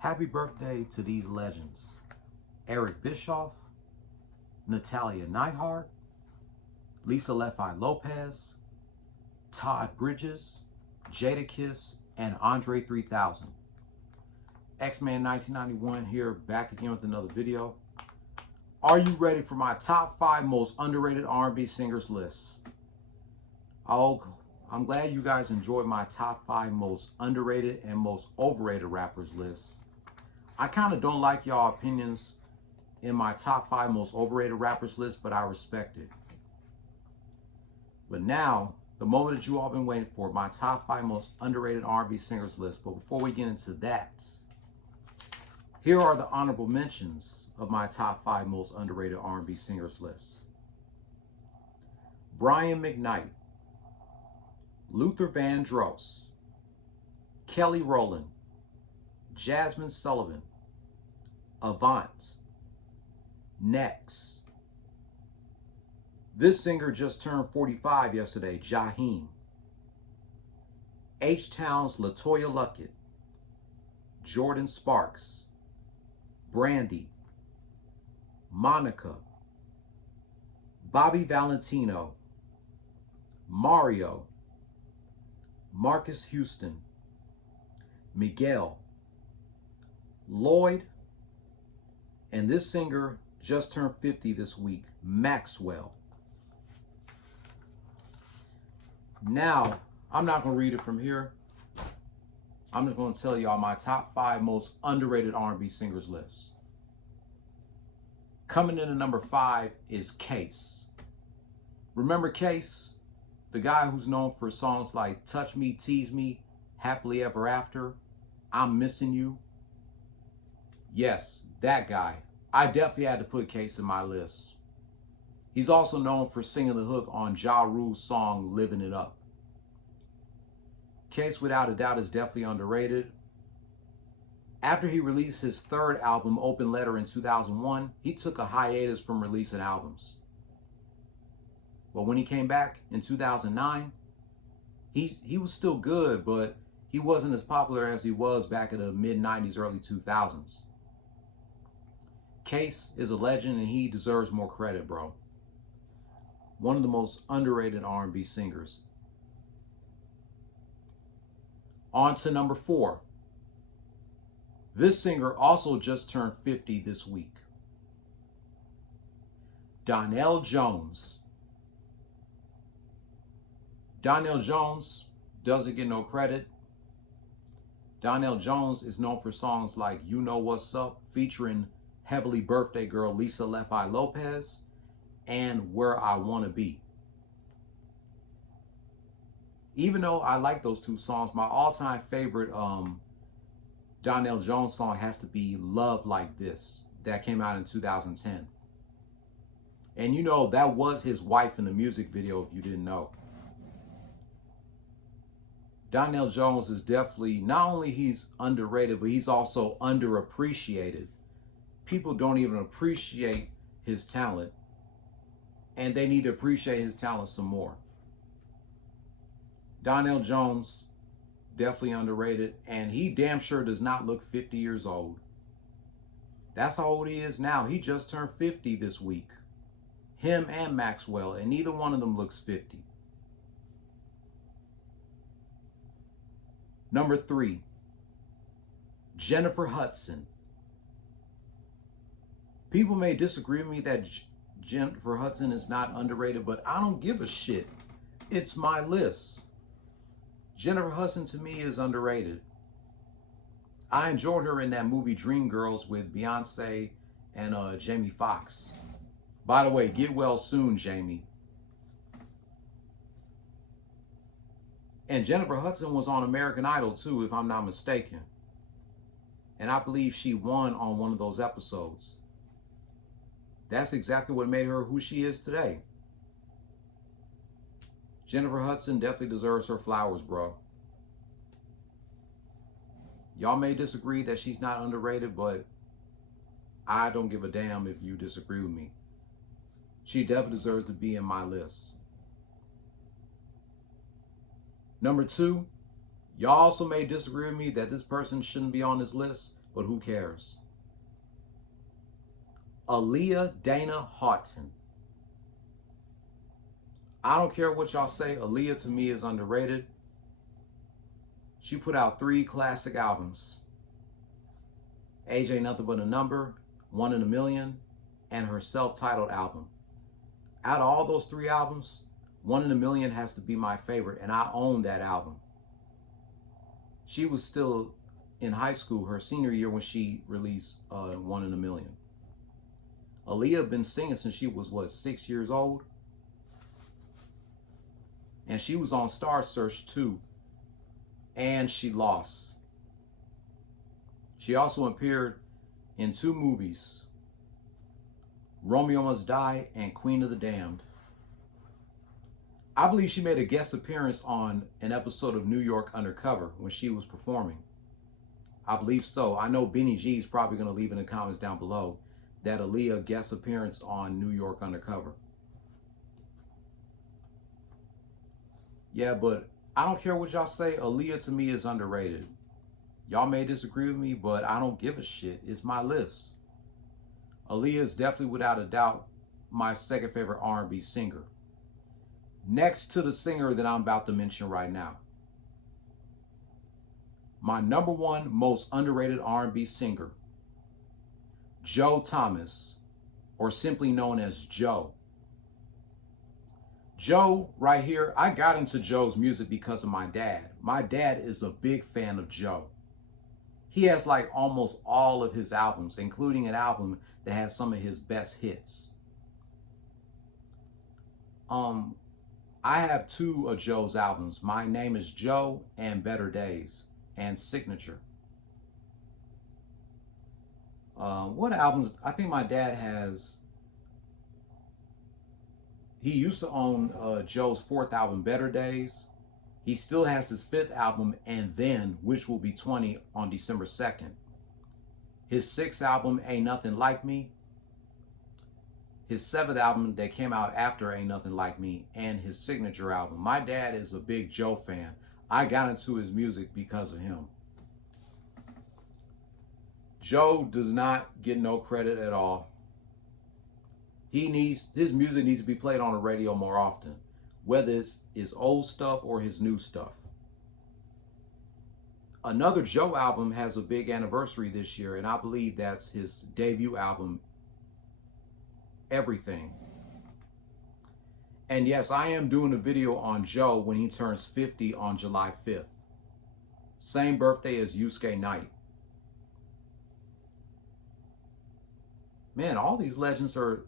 Happy birthday to these legends: Eric Bischoff, Natalia Neidhart, Lisa Lefi Lopez, Todd Bridges, Jadakiss, and Andre 3000. X-Man 1991 here, back again with another video. Are you ready for my top 5 most underrated R&B singers list? I'm glad you guys enjoyed my top 5 most underrated and most overrated rappers list. I kind of don't like y'all opinions in my top 5 most overrated rappers list, but I respect it. But now, the moment that you all been waiting for, my top 5 most underrated R&B singers list. But before we get into that, here are the honorable mentions of my top 5 most underrated R&B singers list. Brian McKnight, Luther Vandross, Kelly Rowland, Jasmine Sullivan, Avant, Next. This singer just turned 45 yesterday, Jaheim. H-Town's LaToya Luckett, Jordan Sparks, Brandy, Monica, Bobby Valentino, Mario, Marcus Houston, Miguel, Lloyd, and this singer just turned 50 this week, Maxwell. Now, I'm not going to read it from here. I'm just going to tell y'all my top 5 most underrated R&B singers list. Coming in at number 5 is Case. Remember Case? The guy who's known for songs like Touch Me, Tease Me, Happily Ever After, I'm Missing You. Yes, that guy. I definitely had to put Case in my list. He's also known for singing the hook on Ja Rule's song, Living It Up. Case, without a doubt, is definitely underrated. After he released his 3rd album, Open Letter, in 2001, he took a hiatus from releasing albums. But when he came back in 2009, he was still good, but he wasn't as popular as he was back in the mid-90s, early 2000s. Case is a legend and he deserves more credit, bro. One of the most underrated R&B singers. On to number 4. This singer also just turned 50 this week. Donell Jones. Donell Jones doesn't get no credit. Donell Jones is known for songs like You Know What's Up, featuring heavily birthday girl Lisa Lefi Lopez, and Where I Wanna Be. Even though I like those 2 songs, my all-time favorite Donell Jones song has to be Love Like This, that came out in 2010. And you know, that was his wife in the music video, if you didn't know. Donell Jones is definitely, not only he's underrated, but he's also underappreciated. People don't even appreciate his talent, and they need to appreciate his talent some more. Donell Jones, definitely underrated, and he damn sure does not look 50 years old. That's how old he is now. He just turned 50 this week. Him and Maxwell, and neither one of them looks 50. Number 3, Jennifer Hudson. People may disagree with me that Jennifer Hudson is not underrated, but I don't give a shit. It's my list. Jennifer Hudson to me is underrated. I enjoyed her in that movie Dreamgirls with Beyonce and Jamie Foxx. By the way, get well soon, Jamie. And Jennifer Hudson was on American Idol too, if I'm not mistaken. And I believe she won on one of those episodes. That's exactly what made her who she is today. Jennifer Hudson definitely deserves her flowers, bro. Y'all may disagree that she's not underrated, but I don't give a damn if you disagree with me. She definitely deserves to be in my list. Number 2, y'all also may disagree with me that this person shouldn't be on this list, but who cares? Aaliyah Dana Houghton. I don't care what y'all say. Aaliyah to me is underrated. She put out 3 classic albums. Age Ain't Nothing But a Number, 1 in a Million, and her self-titled album. Out of all those 3 albums, 1 in a Million has to be my favorite, and I own that album. She was still in high school, her senior year, when she released 1 in a Million. Aaliyah been singing since she was, what, 6 years old? And she was on Star Search too, and she lost. She also appeared in 2 movies, Romeo Must Die and Queen of the Damned. I believe she made a guest appearance on an episode of New York Undercover when she was performing. I believe so. I know Beanie G is probably going to leave in the comments down below that Aaliyah guest appearance on New York Undercover. Yeah, but I don't care what y'all say. Aaliyah to me is underrated. Y'all may disagree with me, but I don't give a shit. It's my list. Aaliyah is definitely, without a doubt, my second favorite R&B singer. Next to the singer that I'm about to mention right now. My number 1 most underrated R&B singer, Joe Thomas, or simply known as Joe. Joe, right here, I got into Joe's music because of my dad. My dad is a big fan of Joe. He has like almost all of his albums, including an album that has some of his best hits. I have 2 of Joe's albums. My Name is Joe and Better Days and Signature. What albums? I think my dad has. He used to own Joe's 4th album, Better Days. He still has his 5th album, And Then, which will be 20 on December 2nd. His 6th album, Ain't Nothing Like Me. His 7th album that came out after Ain't Nothing Like Me, and his signature album. My dad is a big Joe fan. I got into his music because of him. Joe does not get no credit at all. His music needs to be played on the radio more often, whether it's his old stuff or his new stuff. Another Joe album has a big anniversary this year, and I believe that's his debut album, Everything. And yes, I am doing a video on Joe when he turns 50 on July 5th. Same birthday as Yusuke Knight. Man, all these legends are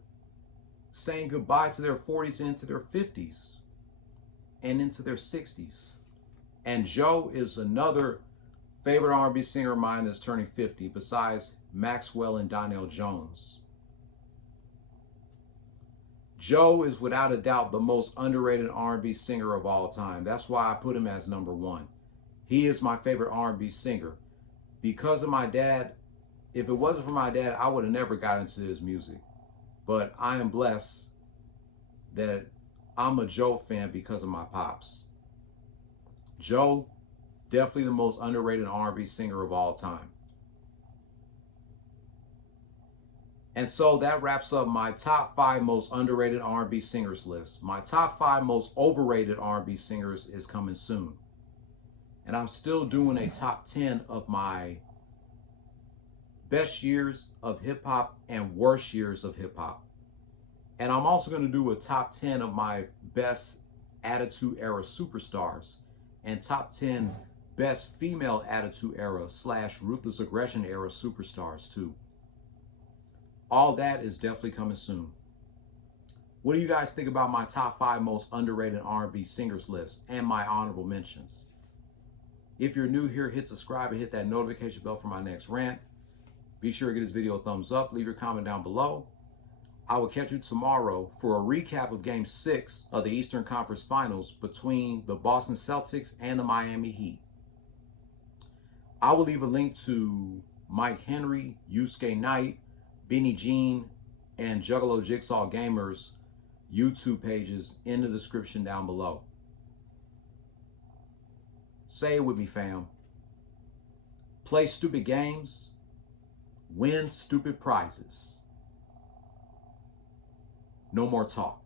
saying goodbye to their 40s and into their 50s and into their 60s. And Joe is another favorite R&B singer of mine that's turning 50, besides Maxwell and Donnell Jones. Joe is without a doubt the most underrated R&B singer of all time. That's why I put him as number 1. He is my favorite R&B singer. Because of my dad, if it wasn't for my dad, I would have never got into his music. But I am blessed that I'm a Joe fan because of my pops. Joe, definitely the most underrated R&B singer of all time. And so that wraps up my top 5 most underrated R&B singers list. My top 5 most overrated R&B singers is coming soon. And I'm still doing a top 10 of my best years of hip hop and worst years of hip hop. And I'm also going to do a top 10 of my best Attitude Era superstars and top 10 best female Attitude Era / Ruthless Aggression Era superstars too. All that is definitely coming soon. What do you guys think about my top 5 most underrated R&B singers list and my honorable mentions? If you're new here, hit subscribe and hit that notification bell for my next rant. Be sure to give this video a thumbs up. Leave your comment down below. I will catch you tomorrow for a recap of Game 6 of the Eastern Conference Finals between the Boston Celtics and the Miami Heat. I will leave a link to Mike Henry, Yusuke Knight, Beanie Jean, and Juggalo Jigsaw Gamers YouTube pages in the description down below. Say it with me, fam. Play stupid games, win stupid prizes. No more talk.